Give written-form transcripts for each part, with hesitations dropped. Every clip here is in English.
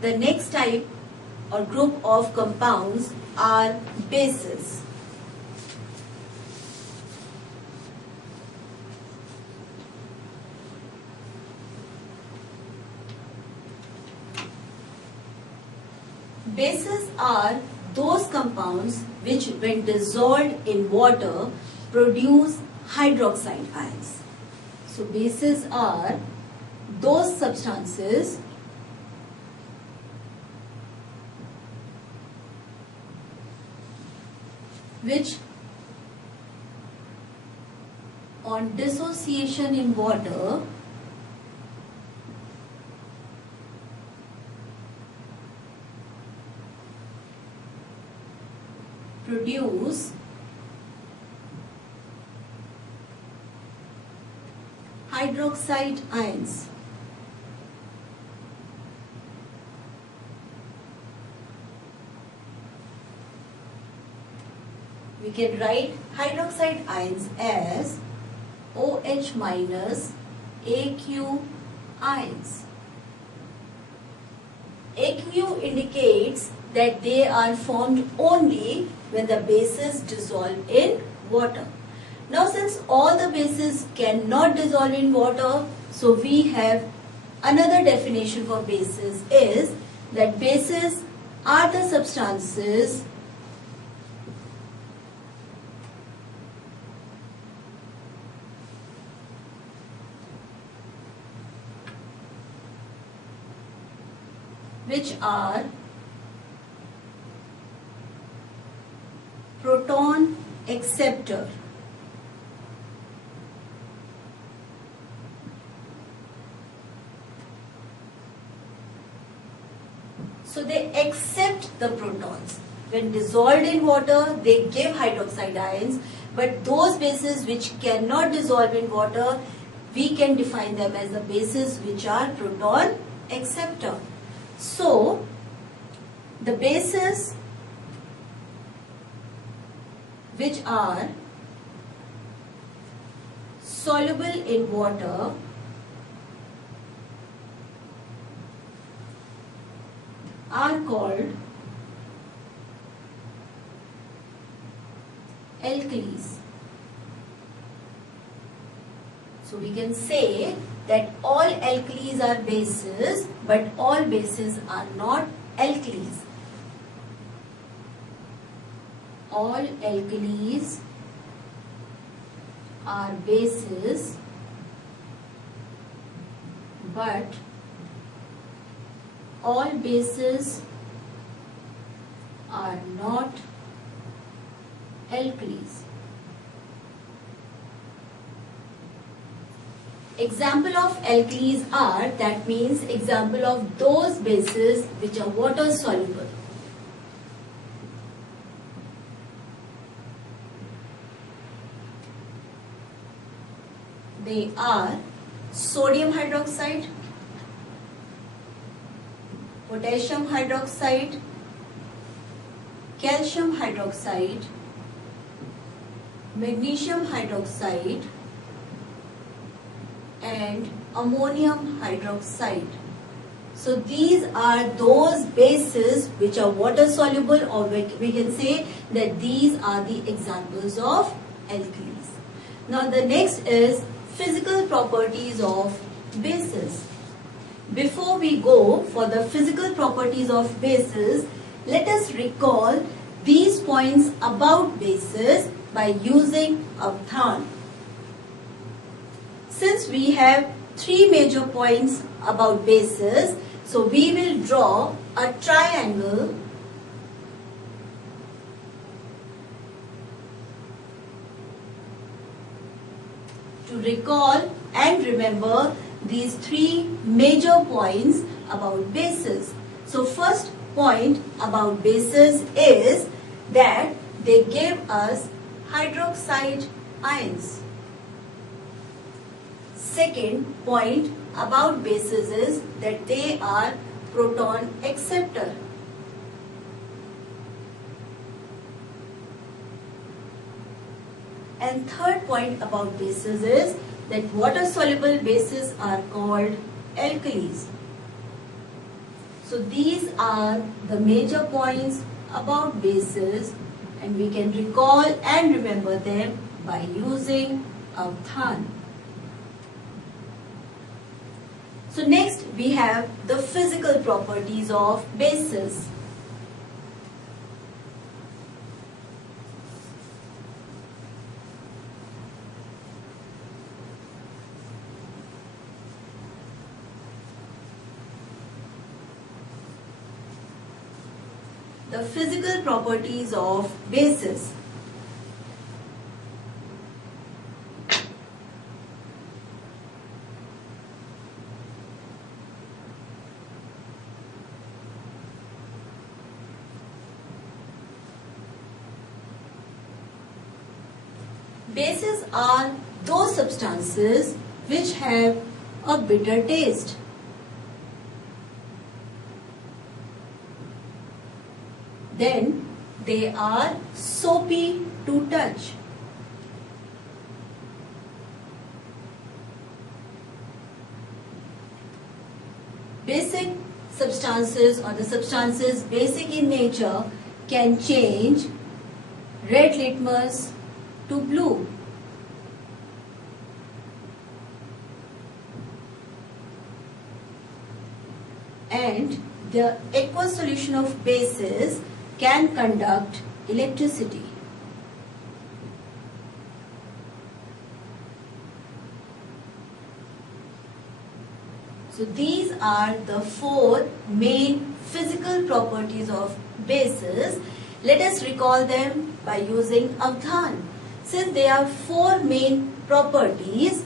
The next type or group of compounds are bases. Bases are those compounds which, when dissolved in water, produce hydroxide ions. So bases are those substances which, on dissociation in water, produce hydroxide ions. We can write hydroxide ions as OH minus AQ ions. AQ indicates that they are formed only when the bases dissolve in water. Now, since all the bases cannot dissolve in water, so we have another definition for bases is that bases are the substances which are proton acceptor. So they accept the protons. When dissolved in water, they give hydroxide ions, but those bases which cannot dissolve in water, we can define them as the bases which are proton acceptor. So, the bases which are soluble in water are called alkalis. So we can say that all alkalis are bases, but all bases are not alkalis. All alkalis are bases, but all bases are not alkalis. Example of alkalis are, that means example of those bases which are water soluble. They are sodium hydroxide, potassium hydroxide, calcium hydroxide, magnesium hydroxide, and ammonium hydroxide. So these are those bases which are water soluble, or we can say that these are the examples of alkalis. Now the next is physical properties of bases. Before we go for the physical properties of bases, let us recall these points about bases by using a thumb. Since we have three major points about bases, so we will draw a triangle to recall and remember these three major points about bases. So first point about bases is that they give us hydroxide ions. Second point about bases is that they are proton acceptor. And third point about bases is that water soluble bases are called alkalis. So these are the major points about bases, and we can recall and remember them by using avdhan. So next we have the physical properties of bases. The physical properties of bases. Bases are those substances which have a bitter taste. Then they are soapy to touch. Basic substances, or the substances basic in nature, can change red litmus to blue. And the aqueous solution of bases can conduct electricity. So these are the four main physical properties of bases. Let us recall them by using avdhan. Since there are four main properties,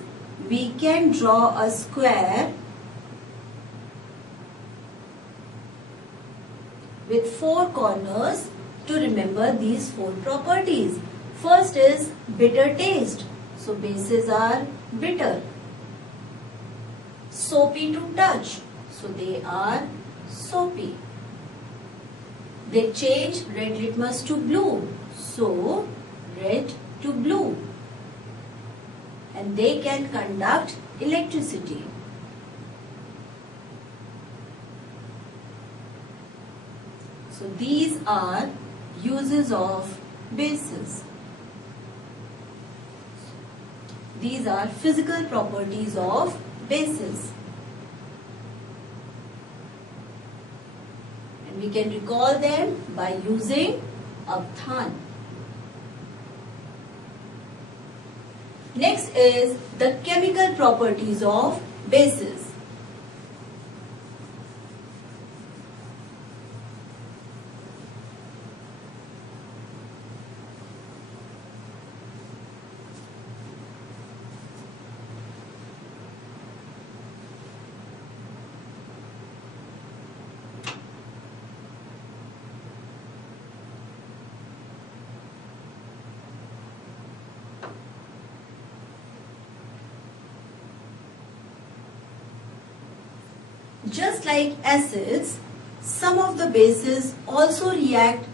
we can draw a square with four corners to remember these four properties. First is bitter taste. So bases are bitter. Soapy to touch. So they are soapy. They change red litmus to blue. So red to blue. And they can conduct electricity. So these are uses of bases. These are physical properties of bases. And we can recall them by using avdhan. Next is the chemical properties of bases. Just like acids, some of the bases also react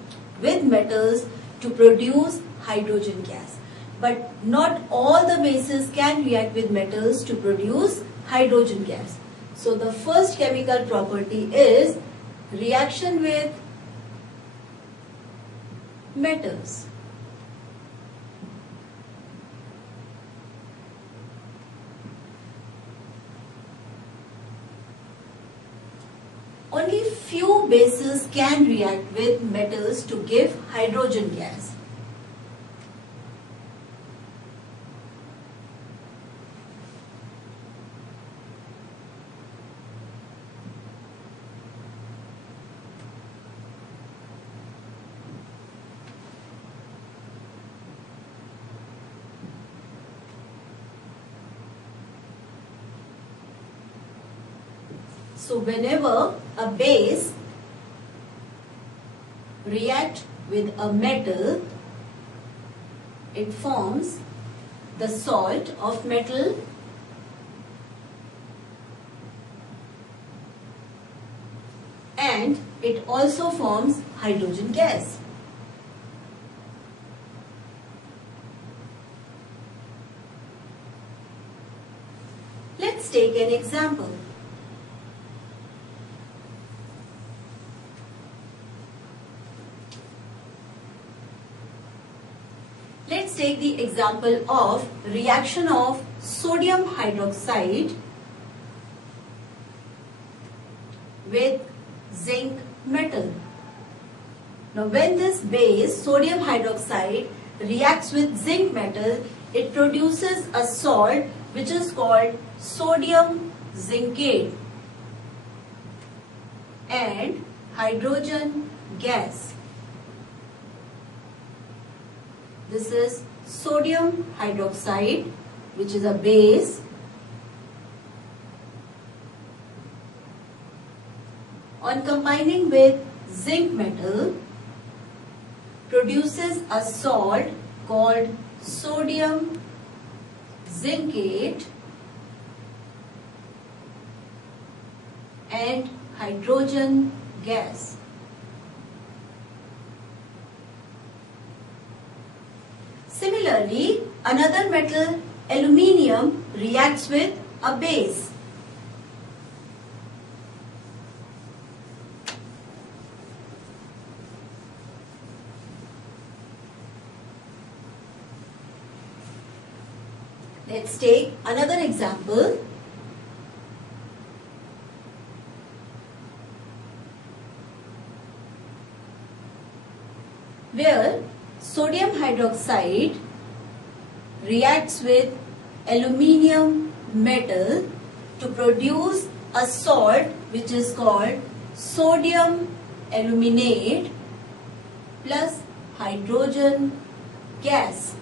with metals to produce hydrogen gas. But not all the bases can react with metals to produce hydrogen gas. So the first chemical property is reaction with metals. Only few bases can react with metals to give hydrogen gas. So whenever a base reacts with a metal, it forms the salt of metal and it also forms hydrogen gas. Let's take an example. the example of reaction of sodium hydroxide with zinc metal. Now when this base sodium hydroxide reacts with zinc metal, it produces a salt which is called sodium zincate and hydrogen gas. This is sodium hydroxide, which is a base, on combining with zinc metal produces a salt called sodium zincate and hydrogen gas. Similarly, another metal, aluminium, reacts with a base. Let's take another example. Where sodium hydroxide reacts with aluminium metal to produce a salt which is called sodium aluminate plus hydrogen gas.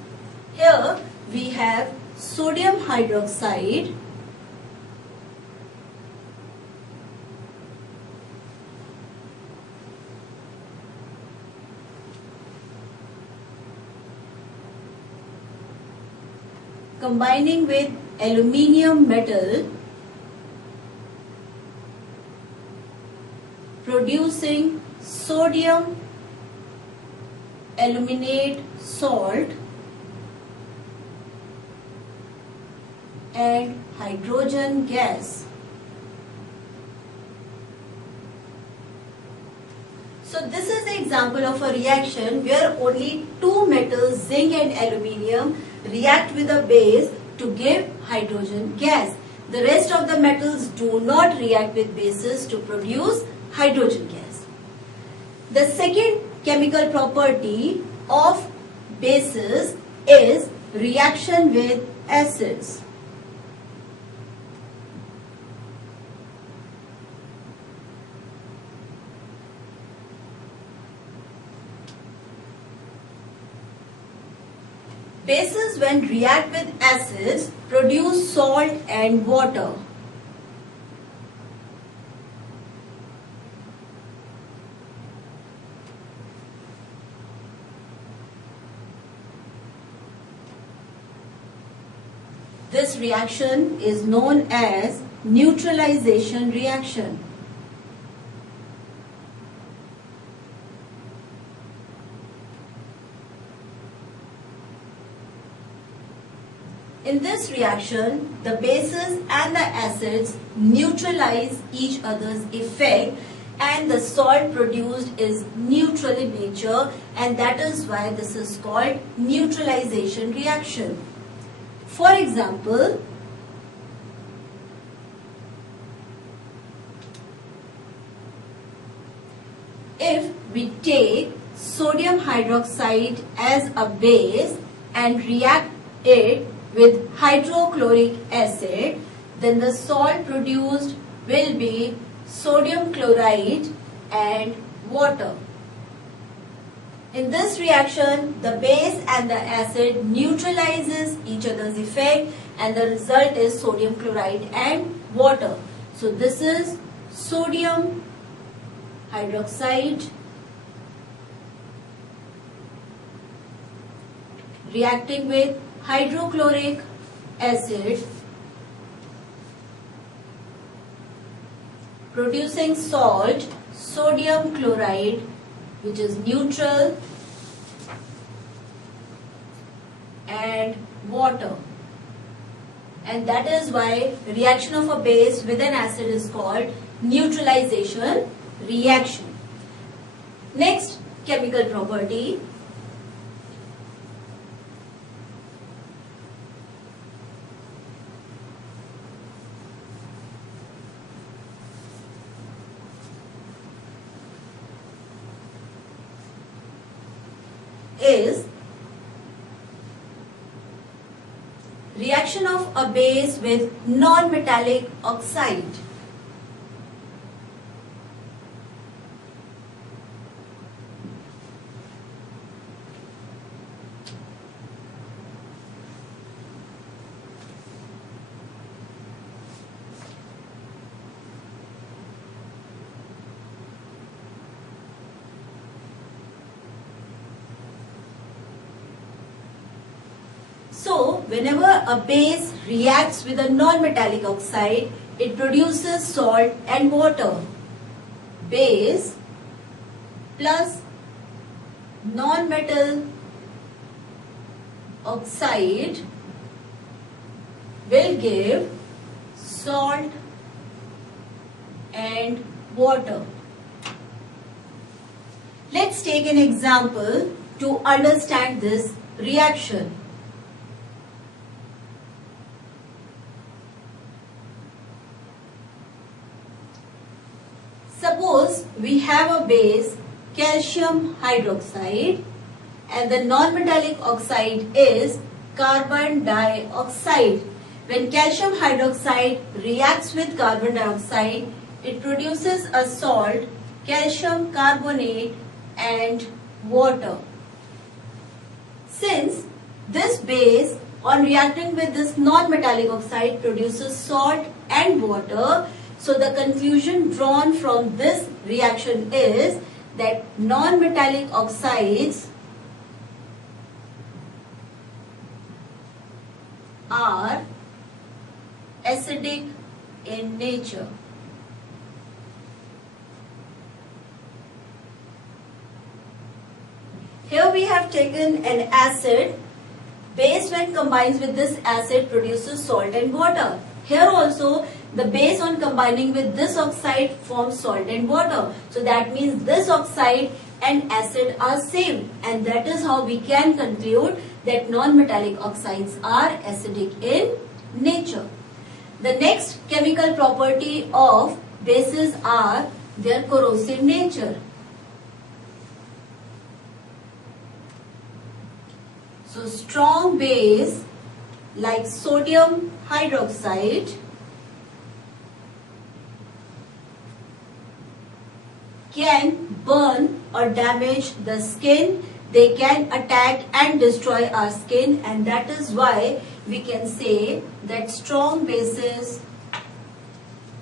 Here we have sodium hydroxide combining with aluminium metal producing sodium aluminate salt and hydrogen gas. So this is the example of a reaction where only two metals, zinc and aluminium, react with a base to give hydrogen gas. The rest of the metals do not react with bases to produce hydrogen gas. The second chemical property of bases is reaction with acids. Bases, when react with acids, produce salt and water. This reaction is known as neutralization reaction. In this reaction, the bases and the acids neutralize each other's effect and the salt produced is neutral in nature, and that is why this is called neutralization reaction. For example, if we take sodium hydroxide as a base and react it with hydrochloric acid, then the salt produced will be sodium chloride and water. In this reaction, the base and the acid neutralizes each other's effect and the result is sodium chloride and water. So this is sodium hydroxide reacting with hydrochloric acid producing salt sodium chloride, which is neutral, and water. And that is why reaction of a base with an acid is called neutralization reaction. Next chemical property is reaction of a base with non-metallic oxide. So, whenever a base reacts with a non-metallic oxide, it produces salt and water. Base plus non-metal oxide will give salt and water. Let's take an example to understand this reaction. Suppose we have a base calcium hydroxide and the non-metallic oxide is carbon dioxide. When calcium hydroxide reacts with carbon dioxide, it produces a salt, calcium carbonate and water. Since this base on reacting with this non-metallic oxide produces salt and water, so the conclusion drawn from this reaction is that non-metallic oxides are acidic in nature. Here we have taken an acid. Base when combines with this acid produces salt and water. Here also the base on combining with this oxide forms salt and water. So that means this oxide and acid are same, and that is how we can conclude that non-metallic oxides are acidic in nature. The next chemical property of bases are their corrosive nature. So strong base like sodium hydroxide can burn or damage the skin. They can attack and destroy our skin, and that is why we can say that strong bases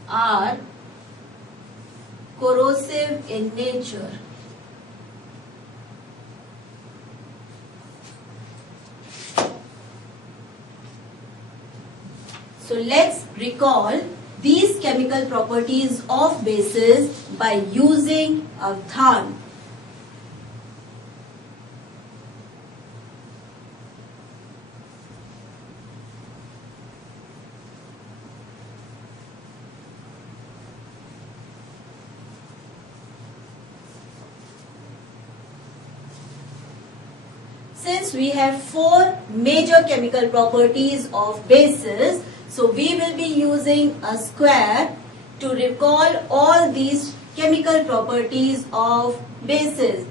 are corrosive in nature. So let's recall these chemical properties of bases by using Avdhan. Since we have four major chemical properties of bases, so we will be using a square to recall all these chemical properties of bases.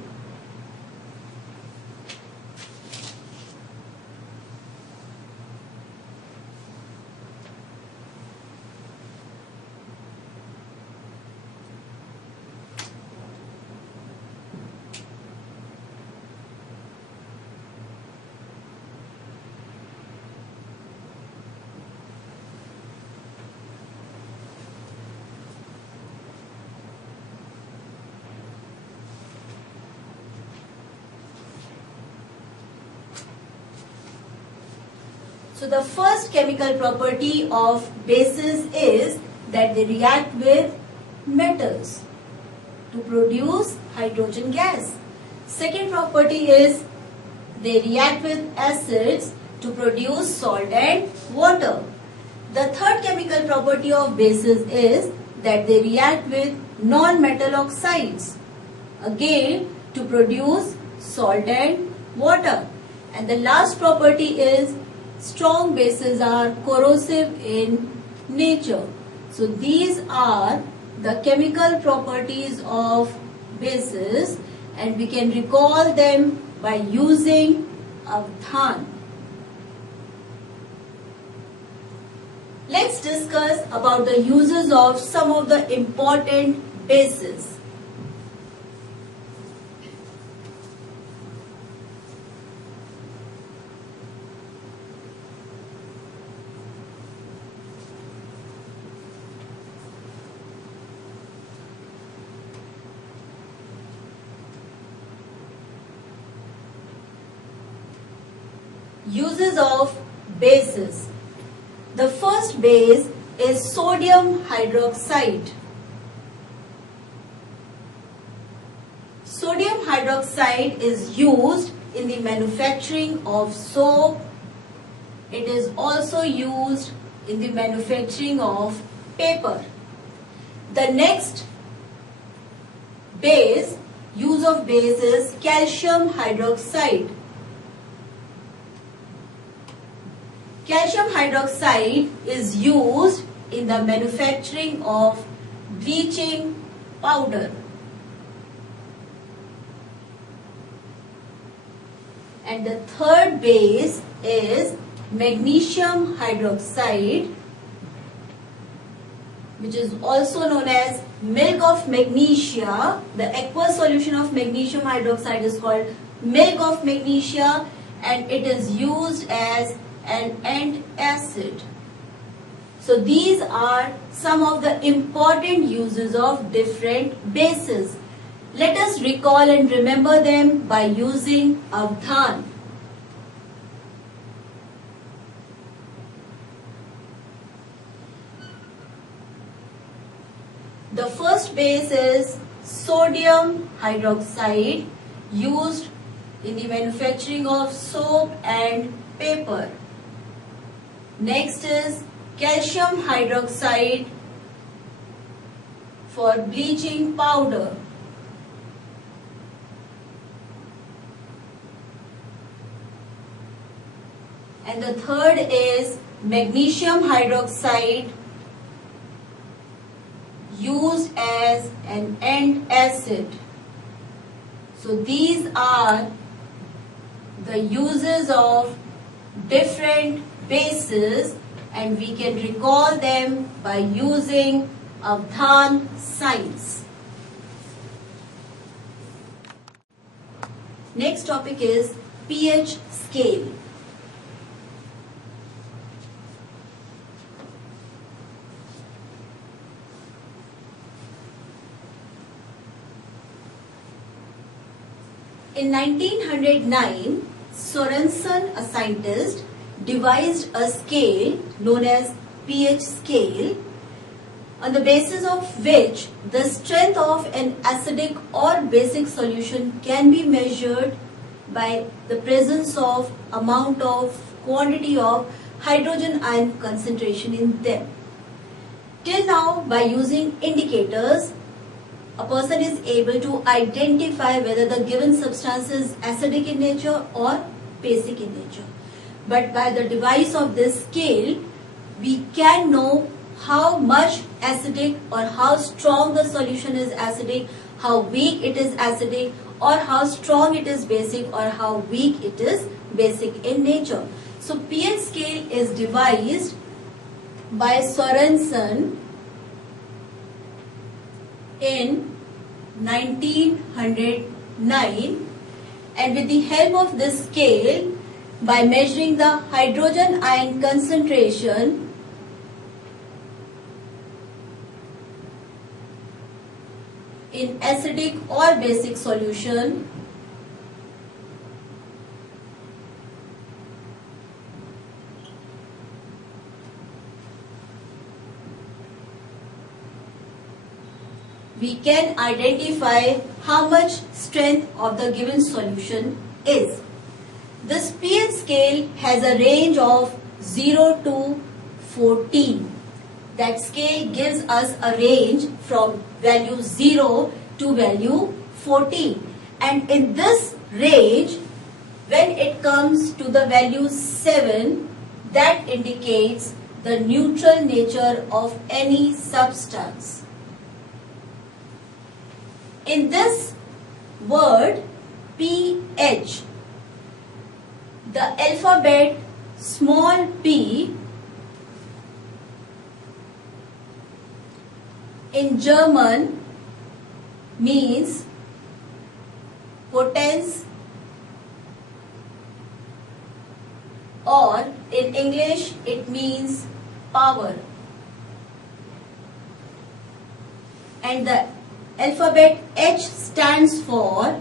So the first chemical property of bases is that they react with metals to produce hydrogen gas. Second property is they react with acids to produce salt and water. The third chemical property of bases is that they react with non-metal oxides, again to produce salt and water. And the last property is strong bases are corrosive in nature. So these are the chemical properties of bases, and we can recall them by using avdhan. Let's discuss about the uses of some of the important bases. Uses of bases. The first base is sodium hydroxide. Sodium hydroxide is used in the manufacturing of soap. It is also used in the manufacturing of paper. The next base, use of base, is calcium hydroxide. Calcium hydroxide is used in the manufacturing of bleaching powder. And the third base is magnesium hydroxide, which is also known as milk of magnesia. The aqueous solution of magnesium hydroxide is called milk of magnesia, and it is used as an antacid. So these are some of the important uses of different bases. Let us recall and remember them by using avdhan. The first base is sodium hydroxide, used in the manufacturing of soap and paper. Next is calcium hydroxide for bleaching powder. And the third is magnesium hydroxide, used as an antacid. So these are the uses of different bases, and we can recall them by using avdhan signs. Next topic is pH scale. In 1909, Sorensen, a scientist, devised a scale known as pH scale, on the basis of which the strength of an acidic or basic solution can be measured by the presence of quantity of hydrogen ion concentration in them. Till now, by using indicators, a person is able to identify whether the given substance is acidic in nature or basic in nature. But by the device of this scale, we can know how much acidic or how strong the solution is acidic, how weak it is acidic, or how strong it is basic, or how weak it is basic in nature. So pH scale is devised by Sorensen in 1909, and with the help of this scale, by measuring the hydrogen ion concentration in acidic or basic solution, we can identify how much strength of the given solution is. This pH scale has a range of 0 to 14. That scale gives us a range from value 0 to value 14. And in this range, when it comes to the value 7, that indicates the neutral nature of any substance. In this word pH, the alphabet small p in German means potence, or in English it means power. And the alphabet H stands for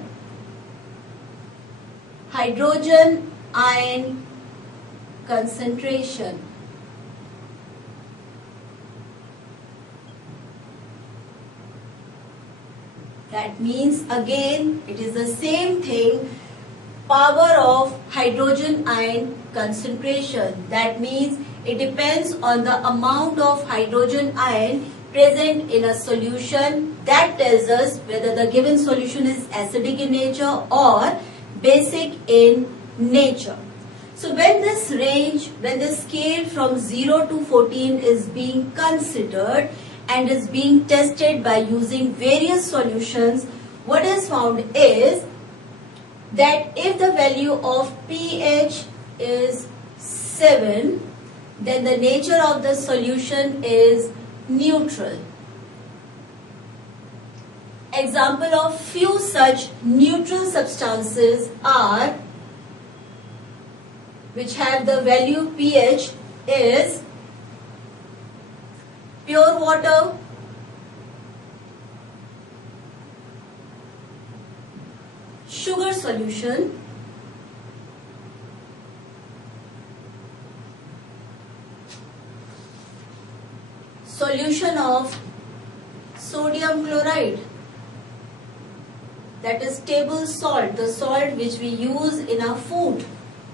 hydrogen ion concentration. That means again it is the same thing, power of hydrogen ion concentration. That means it depends on the amount of hydrogen ion present in a solution. That tells us whether the given solution is acidic in nature or basic in nature. So when this range, when the scale from 0 to 14 is being considered and is being tested by using various solutions, what is found is that if the value of pH is 7, then the nature of the solution is neutral. Example of few such neutral substances are, which have the value pH is pure water, sugar solution, solution of sodium chloride, that is table salt, the salt which we use in our food,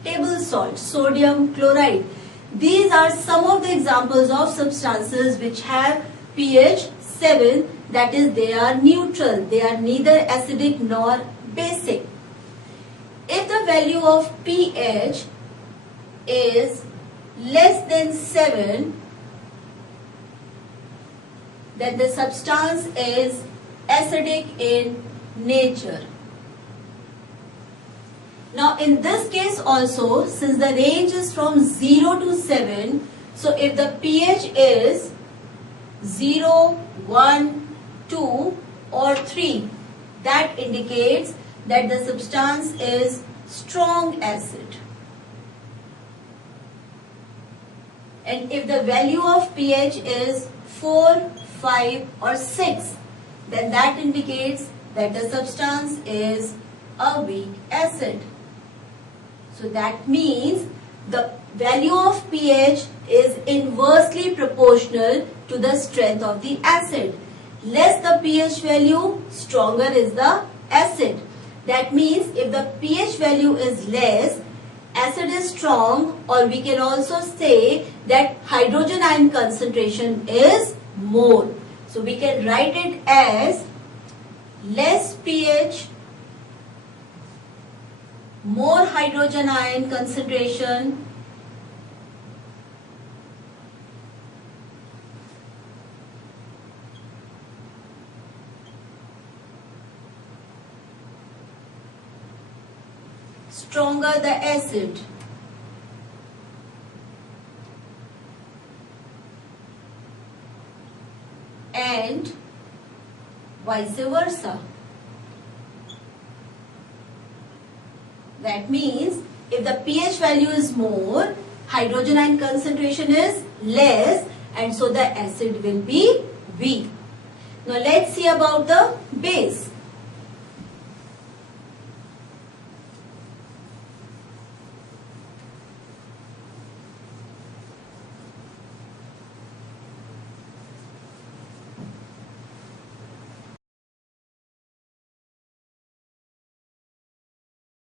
table salt, sodium chloride. These are some of the examples of substances which have pH 7, that is they are neutral, they are neither acidic nor basic. If the value of pH is less than 7, then the substance is acidic in nature. Now in this case also, since the range is from 0 to 7, so if the pH is 0, 1, 2 or 3, that indicates that the substance is strong acid. And if the value of pH is 4, 5 or 6, then that indicates that the substance is a weak acid. So that means the value of pH is inversely proportional to the strength of the acid. Less the pH value, stronger is the acid. That means if the pH value is less, acid is strong, or we can also say that hydrogen ion concentration is more. So we can write it as less pH, more hydrogen ion concentration, stronger the acid. And vice versa. That means if the pH value is more, hydrogen ion concentration is less, and so the acid will be weak. Now let's see about the base.